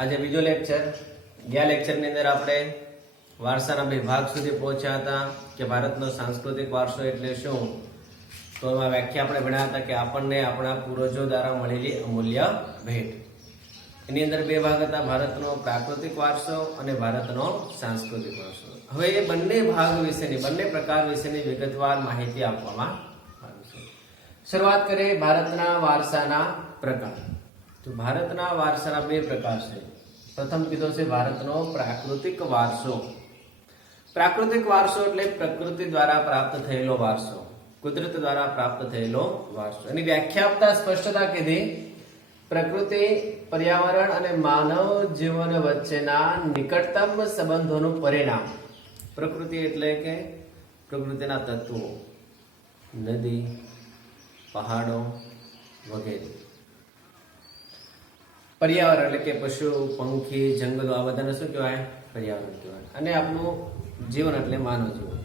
આજે બીજો લેક્ચર. ગયા લેક્ચરની અંદર આપણે વારસાના બે ભાગ સુધી પહોંચ્યા હતા કે ભારતનો સાંસ્કૃતિક વારસો એટલે શું. તો એમાં વ્યાખ્યા આપણે ભણ્યા હતા કે આપણને આપણા પૂર્વજો દ્વારા મળેલી અમૂલ્ય ભેટ. એની અંદર બે ભાગ હતા, ભારતનો પ્રાકૃતિક વારસો અને ભારતનો સાંસ્કૃતિક વારસો. હવે એ બંને ભાગ વિશેની, બંને પ્રકાર વિશેની વિગતવાર માહિતી આપવામાં આવી છે. શરૂઆત કરીએ ભારતના વારસાના પ્રકાર. તો ભારતના વારસાના બે પ્રકાર છે. પ્રથમ કીધો છે ભારતનો પ્રાકૃતિક વારસો. પ્રાકૃતિક વારસો એટલે પ્રકૃતિ દ્વારા પ્રાપ્ત થયેલો વારસો, કુદરત દ્વારા પ્રાપ્ત થયેલો વારસો. એની વ્યાખ્યા આપતા સ્પષ્ટતા કીધી, પ્રકૃતિ, પર્યાવરણ અને માનવ જીવન વચ્ચેના નિકટતમ સંબંધોનું પરિણામ. પ્રકૃતિ એટલે કે પ્રકૃતિના તત્વો, નદી, પહાડો વગેરે. પર્યાવરણ એટલે કે પશુ, પંખી, જંગલો, આ બધાને શું કહેવાય? પર્યાવરણ કહેવાય. અને આપણું જીવન એટલે માનવ જીવન.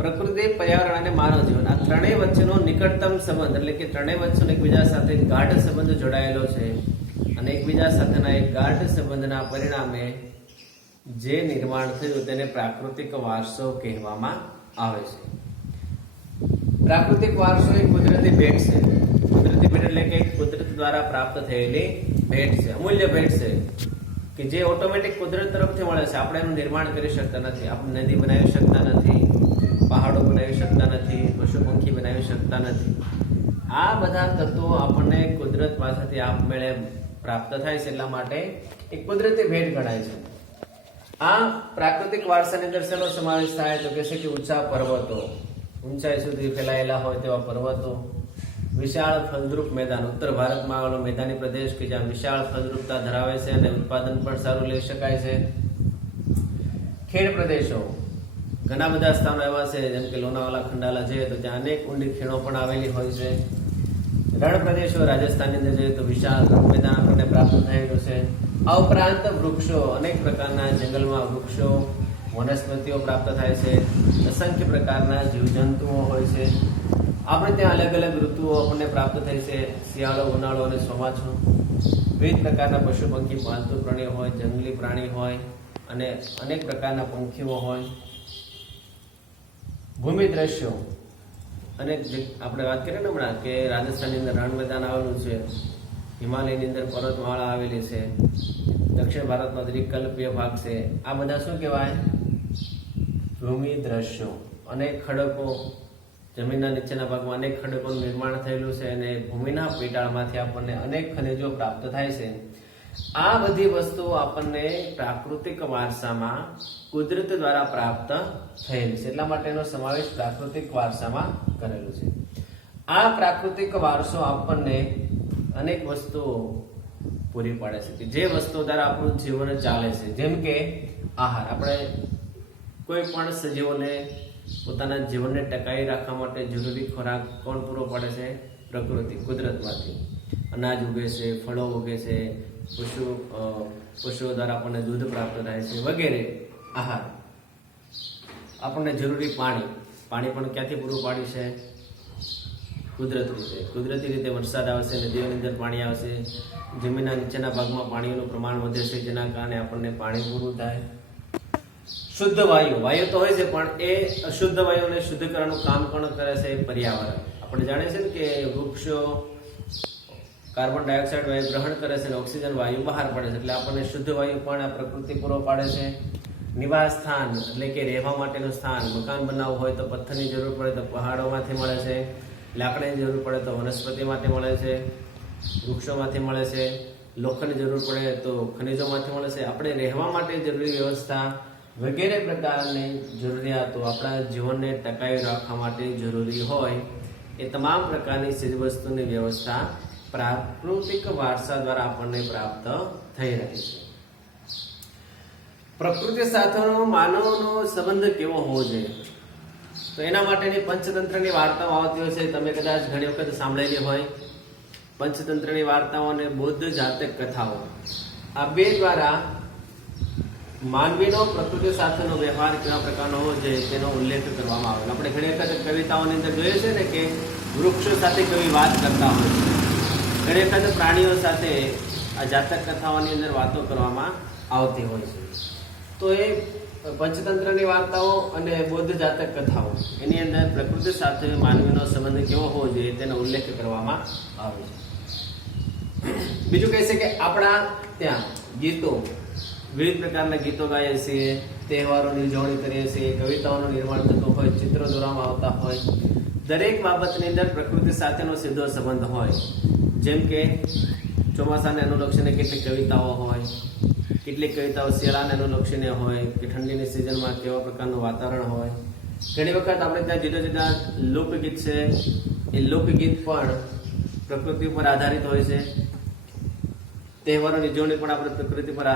પ્રકૃતિ, પર્યાવરણ અને માનવ જીવન, આ ત્રણેય વચ્ચેનો નિકટતમ સંબંધ એટલે કે ત્રણેય વચ્ચેનો એકબીજા સાથે ગાઢ સંબંધ જોડાયેલો છે. અને એકબીજા સાથેના એક ગાઢ સંબંધના પરિણામે જે નિર્માણ થયું તેને પ્રાકૃતિક વારસો કહેવામાં આવે છે. પ્રાકૃતિક વારસો એ કુદરતી ભેટ છે. કુદરતી ભેટ એટલે કે કુદરત દ્વારા પ્રાપ્ત થયેલી ભેટ છે, અમૂલ્ય ભેટ છે કે જે ઓટોમેટિક કુદરત તરફથી મળે છે. આપણે એનું નિર્માણ કરી શકતા નથી. આપણે નદી બનાવી શકતા નથી, પહાડો બનાવી શકતા નથી, પશુ પંખી બનાવી શકતા નથી. આ બધા તત્વો આપણને કુદરત પાસેથી આપમેળે પ્રાપ્ત થાય છે, એટલા માટે એક કુદરતી ભેટ ગણાય છે. આ પ્રાકૃતિક વારસાની અંદર શેનો સમાવેશ થાય તો કે છે કે ઊંચા પર્વતો, ઊંચાઈ સુધી ફેલાયેલા હોય તેવા પર્વતો, વિશાળ ફળદ્રુપ મેદાન. ઉત્તર ભારતમાં આવેલો મેદાની પ્રદેશ કે જ્યાં વિશાળ ફળદ્રુપતા ધરાવે છે અને ઉત્પાદન પણ સારું લઈ શકાય છે. ખેડ પ્રદેશો, ઘણા બધા સ્થાનો એવા છે જેમ કે લોનાવાલા, ખંડાલા જઈએ તો ત્યાં અનેક ઊંડી ખીણો પણ આવેલી હોય છે. રણ પ્રદેશો, રાજસ્થાનની અંદર જોઈએ તો વિશાળ મેદાન આપણને પ્રાપ્ત થયેલું છે. આ ઉપરાંત વૃક્ષો, અનેક પ્રકારના જંગલમાં વૃક્ષો, વનસ્પતિઓ પ્રાપ્ત થાય છે. અસંખ્ય પ્રકારના જીવજંતુઓ હોય છે. આપણે ત્યાં અલગ અલગ ઋતુઓ આપણને પ્રાપ્ત થઈ છે, શિયાળો, ઉનાળો અને ચોમાસું. વિવિધ પ્રકારના પશુ પંખી, પાલતુ પ્રાણીઓ હોય, જંગલી પ્રાણી હોય અને અનેક પ્રકારના પંખીઓ હોય. ભૂમિ દ્રશ્યો, અને આપણે વાત કરીએ ને હમણાં કે રાજસ્થાનની અંદર રણ મેદાન આવેલું છે, હિમાલયની અંદર પર્વતમાળા આવેલી છે, દક્ષિણ ભારતનો દ્વિકલ્પીય ભાગ છે. આ બધા શું કહેવાય? ભૂમિ દ્રશ્યો. અનેક ખડકો, જમીનના નીચેના ભાગમાં અનેક ખડકોનું નિર્માણ થયેલું છે અને ભૂમિના પેટાળમાંથી આપણને અનેક ખનિજો પ્રાપ્ત થાય છે. આ બધી વસ્તુઓ આપણને પ્રાકૃતિક વારસામાં કુદરત દ્વારા પ્રાપ્ત થયેલ છે, એટલા માટે એનો સમાવેશ પ્રાકૃતિક વારસામાં કરેલું છે. આ પ્રાકૃતિક વારસો આપણને અનેક વસ્તુઓ પૂરી પાડે છે કે જે વસ્તુઓ દ્વારા આપણું જીવન ચાલે છે. જેમ કે આહાર. આપણે કોઈ પણ સજીવોને પોતાના જીવનને ટકાવી રાખવા માટે જરૂરી ખોરાક કોણ પૂરો પાડે છે? પ્રકૃતિ, કુદરતમાંથી. અનાજ ઉગે છે, ફળો ઉગે છે, પશુઓ દ્વારા આપણને દૂધ પ્રાપ્ત થાય છે વગેરે. આહાર. આપણને જરૂરી પાણી પણ ક્યાંથી પૂરું પાડ્યું છે? કુદરતી રીતે. કુદરતી રીતે વરસાદ આવશે, નદીઓની અંદર પાણી આવશે, જમીનના નીચેના ભાગમાં પાણીનું પ્રમાણ વધે છે, જેના કારણે આપણને પાણી પૂરું થાય. શુદ્ધ વાયુ તો હોય છે, પણ એ અશુદ્ધ વાયુને શુદ્ધ કરવાનું કામ કોણ કરે છે? પર્યાવરણ. આપણે જાણીએ છીએ ને કે વૃક્ષો કાર્બન ડાયોક્સાઇડ વાયુ ગ્રહણ કરે છે અને ઓક્સિજન વાયુ બહાર પડે છે, એટલે આપણને શુદ્ધ વાયુ પણ આ પ્રકૃતિ પૂરો પાડે છે. નિવાસ સ્થાન એટલે કે રહેવા માટેનું સ્થાન. મકાન બનાવવું હોય તો પથ્થરની જરૂર પડે તો પહાડોમાંથી મળે છે, લાકડાની જરૂર પડે તો વનસ્પતિમાંથી મળે છે, વૃક્ષોમાંથી મળે છે, લોખંડની જરૂર પડે તો ખનિજોમાંથી મળે છે. આપણે રહેવા માટે જરૂરી વ્યવસ્થા વગેરે પ્રકારની જરૂરિયાતો આપણા જીવનને ટકાવી રાખવા માટે જરૂરી હોય એ તમામ પ્રકારની ચીજવસ્તુની વ્યવસ્થા પ્રાકૃતિક વારસા દ્વારા આપણને પ્રાપ્ત થઈ રહી છે. પ્રકૃતિ સાથેનો માનવનો સંબંધ કેવો હોવો જોઈએ? તો એના માટેની પંચતંત્રની વાર્તાઓ આવતી હોય છે, તમે કદાચ ઘણી વખત સાંભળેલી હોય. પંચતંત્રની વાર્તાઓ અને બૌદ્ધ જાતક કથાઓ, આ બે દ્વારા માનવીનો પ્રકૃતિ સાથેનો વ્યવહાર કેવા પ્રકારનો હોવો જોઈએ તેનો ઉલ્લેખ કરવામાં આવે. આપણે ઘણી વખત કવિતાઓની અંદર જોઈએ છે ને કે વૃક્ષો સાથે કવિ વાત કરતા હોય છે, ઘણી વખત પ્રાણીઓ સાથે આ જાતક કથાઓની અંદર વાતો કરવામાં આવતી હોય છે. તો એ પંચતંત્રની વાર્તાઓ અને બૌદ્ધ જાતક કથાઓ એની અંદર પ્રકૃતિ સાથે માનવીનો સંબંધ કેવો હોવો જોઈએ તેનો ઉલ્લેખ કરવામાં આવે છે. બીજું કહે છે કે આપણા ત્યાં ગીતો, વિવિધ પ્રકારના ગીતો ગાઈએ છીએ, તહેવારોની ઉજવણી કરીએ છીએ, કવિતાઓનું નિર્માણ થતું હોય, ચિત્રો દોરવામાં આવતા હોય. દરેક બાબતની અંદર પ્રકૃતિ સાથેનો સીધો સંબંધ હોય. જેમ કે ચોમાસાને અનુલક્ષીને કેટલીક કવિતાઓ હોય, કેટલીક કવિતાઓ શિયાળાને અનુલક્ષીને હોય કે ઠંડીની સિઝનમાં કેવા પ્રકારનું વાતાવરણ હોય. ઘણી વખત આપણે ત્યાં જુદા જુદા લોકગીત છે, એ લોકગીત પણ પ્રકૃતિ ઉપર આધારિત હોય છે. તહેવારોની ઉજવણી પણ આપણે પ્રકૃતિ પર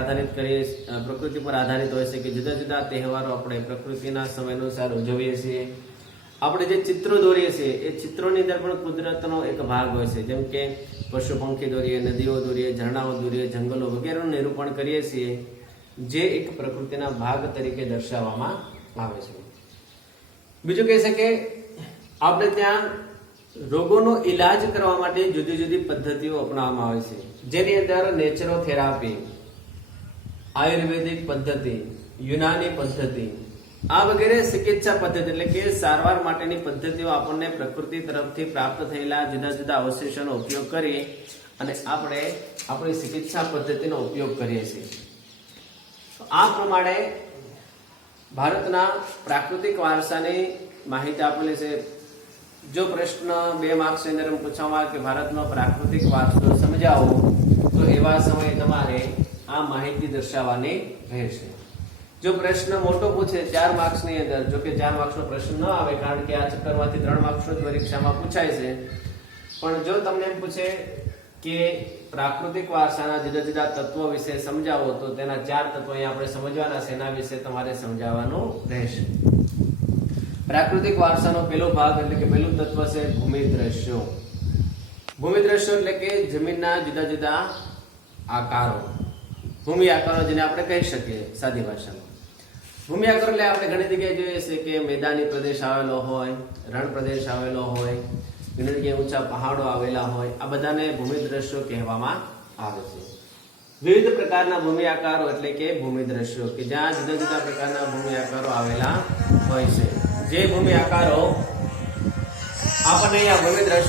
આધારિત હોય છે કે જુદા જુદા તહેવારો આપણે પ્રકૃતિના સમય અનુસાર ઉજવીએ છીએ. આપણે જે ચિત્રો દોરીએ છીએ એ ચિત્રોની અંદર પણ કુદરતનો એક ભાગ હોય છે. જેમ કે પશુ પંખી દોરીએ, નદીઓ દોરીએ, ઝરણાઓ દોરીએ, જંગલો વગેરેનું નિરૂપણ કરીએ છીએ, જે એક પ્રકૃતિના ભાગ તરીકે દર્શાવવામાં આવે છે. બીજું કહી શકે આપણે ત્યાં રોગોનો ઈલાજ કરવા માટે જુદી જુદી પદ્ધતિઓ અપનાવવામાં આવે છે, જેની અંદર નેચરોથેરાપી, આયુર્વેદિક પદ્ધતિ, યુનાની પદ્ધતિ, આ વગેરે ચિકિત્સા પદ્ધતિ એટલે કે સારવાર માટેની પદ્ધતિઓ આપણને પ્રકૃતિ તરફથી પ્રાપ્ત થયેલા જુદા જુદા અવશેષોનો ઉપયોગ કરી અને આપણે આપણી ચિકિત્સા પદ્ધતિનો ઉપયોગ કરીએ છીએ. આ પ્રમાણે ભારતના પ્રાકૃતિક વારસાની માહિતી આપેલી છે. જો પ્રશ્ન 2 માર્ક્સની અંદર પૂછવામાં આવે કે ભારતનો પ્રાકૃતિક વારસો સમજાવો, તો એવા સમયે તમારે આ માહિતી દર્શાવવાની રહેશે. જો પ્રશ્ન મોટો પૂછે 4 માર્ક્સની અંદર, જો કે 4 માર્ક્સનો પ્રશ્ન ન આવે કારણ કે આ ચક્કરમાંથી 3 માર્ક્સનો જ પરીક્ષામાં પૂછાય છે, પણ જો તમને એમ પૂછે કે પ્રાકૃતિક વારસાના જુદા જુદા તત્વો વિશે સમજાવો, તો તેના 4 તત્વો અહીંયા આપણે સમજવાના છે, એના વિશે તમારે સમજાવવાનું રહેશે. પ્રાકૃતિક વારસાનો પહેલો ભાગ એટલે કે પહેલું તત્વ છે ભૂમિ દ્રશ્યો. ભૂમિ દ્રશ્યો એટલે કે જમીનના જુદા જુદા આકારો, ભૂમિ આકારો જેને આપણે કહી શકીએ સાદી ભાષામાં. ભૂમિ આકારો એટલે આપણે ઘણી જગ્યાએ જોઈએ છે કે મેદાની પ્રદેશ આવેલો હોય, રણ પ્રદેશ આવેલો હોય, ઘણી જગ્યાએ ઊંચા પહાડો આવેલા હોય, આ બધાને ભૂમિ દ્રશ્યો કહેવામાં આવે છે. વિવિધ પ્રકારના ભૂમિ આકારો એટલે કે ભૂમિ દ્રશ્યો કે જ્યાં જુદા જુદા પ્રકારના ભૂમિ આકારો આવેલા હોય છે. જે ભૂમિ આકારો આપણને અહીંયા ભૂમિ દ્રશ્યો